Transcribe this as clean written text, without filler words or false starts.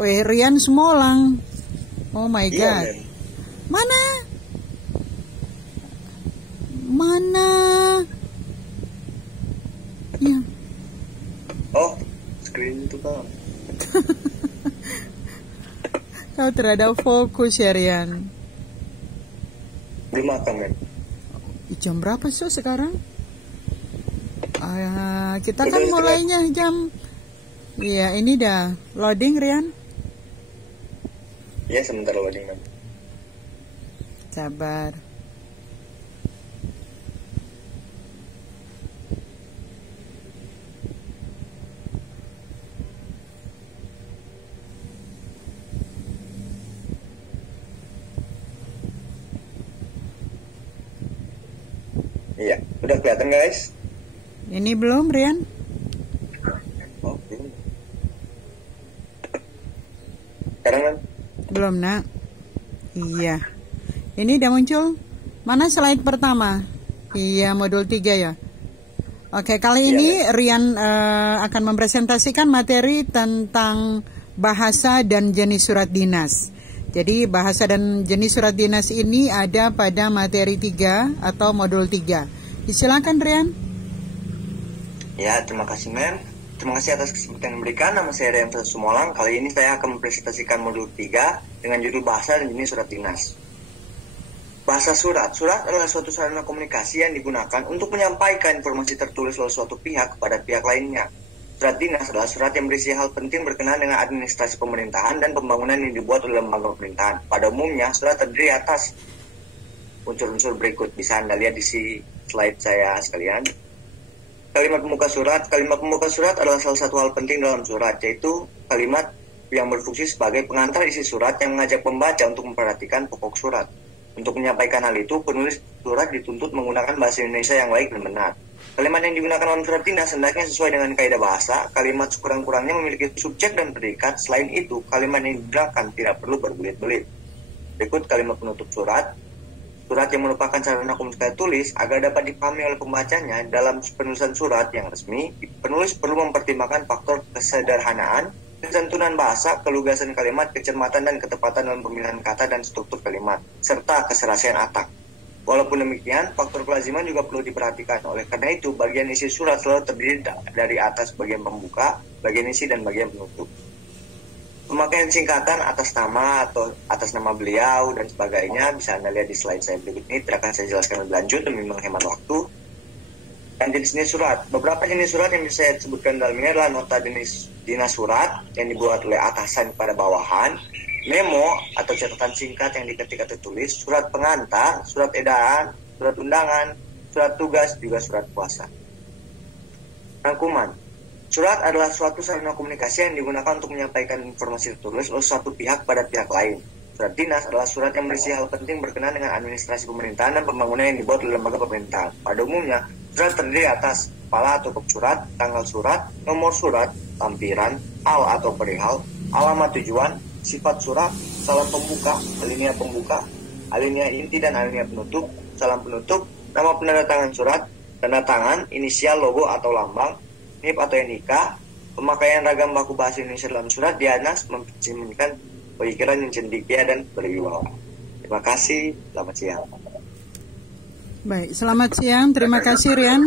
Wih, Rian Semolang. Oh my Iya, God. men. Mana? Mana? Ya. Oh, screen itu Bang. Kau terhadap fokus ya, Rian. Belum makan, men. Jam berapa sih sekarang? Kita kan Udah, mulainya jam. Iya, ini dah loading, Rian. Ya, sebentar loading, men. Sabar. Iya, udah kelihatan guys? Ini belum, Rian? Oh, belum. Sekarang, men? Belum, Nak. Iya. Ini udah muncul. Mana slide pertama? Iya, modul 3 ya. Oke, kali Iya, ini Rian akan mempresentasikan materi tentang bahasa dan jenis surat dinas. Jadi bahasa dan jenis surat dinas ini ada pada materi 3 atau modul 3. Silakan, Rian. Ya, terima kasih, men. Terima kasih atas kesempatan yang diberikan. Nama saya Rian Semolang. Kali ini saya akan mempresentasikan modul 3 dengan judul bahasa dan jenis surat dinas. Bahasa surat. Surat adalah suatu sarana komunikasi yang digunakan untuk menyampaikan informasi tertulis oleh suatu pihak kepada pihak lainnya. Surat dinas adalah surat yang berisi hal penting berkenaan dengan administrasi pemerintahan dan pembangunan yang dibuat oleh lembaga pemerintahan. Pada umumnya, surat terdiri atas unsur-unsur berikut. Bisa Anda lihat di slide saya sekalian. Kalimat pembuka surat. Kalimat pembuka surat adalah salah satu hal penting dalam surat, yaitu kalimat yang berfungsi sebagai pengantar isi surat yang mengajak pembaca untuk memperhatikan pokok surat. Untuk menyampaikan hal itu, penulis surat dituntut menggunakan bahasa Indonesia yang baik dan benar. Kalimat yang digunakan dalam surat dinas hendaknya sesuai dengan kaidah bahasa. Kalimat sekurang-kurangnya memiliki subjek dan predikat. Selain itu, kalimat yang digunakan tidak perlu berbelit-belit. Berikut kalimat penutup surat. Surat yang merupakan sarana komunikasi tulis agar dapat dipahami oleh pembacanya. Dalam penulisan surat yang resmi, penulis perlu mempertimbangkan faktor kesederhanaan, kesantunan bahasa, kelugasan kalimat, kecermatan dan ketepatan dalam pemilihan kata dan struktur kalimat, serta keserasian atak. Walaupun demikian, faktor kelaziman juga perlu diperhatikan. Oleh karena itu, bagian isi surat selalu terdiri dari atas bagian pembuka, bagian isi, dan bagian penutup. Pemakaian singkatan atas nama atau atas nama beliau dan sebagainya bisa Anda lihat di slide saya berikut ini. Tidak akan saya jelaskan lebih lanjut demi menghemat waktu. Dan jenis surat. Beberapa jenis surat yang bisa saya sebutkan dalam ini adalah nota dinas surat yang dibuat oleh atasan kepada bawahan, memo atau catatan singkat yang diketik atau tulis, surat pengantar, surat edaran, surat undangan, surat tugas, juga surat puasa. Rangkuman. Surat adalah suatu sarana komunikasi yang digunakan untuk menyampaikan informasi tertulis oleh suatu pihak pada pihak lain. Surat dinas adalah surat yang berisi hal penting berkenaan dengan administrasi pemerintahan dan pembangunan yang dibuat oleh lembaga pemerintahan. Pada umumnya, surat terdiri atas kepala atau kop surat, tanggal surat, nomor surat, lampiran, hal atau perihal, alamat tujuan, sifat surat, salam pembuka, alinea inti dan alinea penutup, salam penutup, nama penandatangan surat, tanda tangan, inisial, logo atau lambang, NIP atau NIK, pemakaian ragam baku bahasa Indonesia dalam surat dinas mencerminkan pemikiran yang cendekia dan berwibawa. Terima kasih, selamat siang. Baik, selamat siang. Terima kasih, Rian.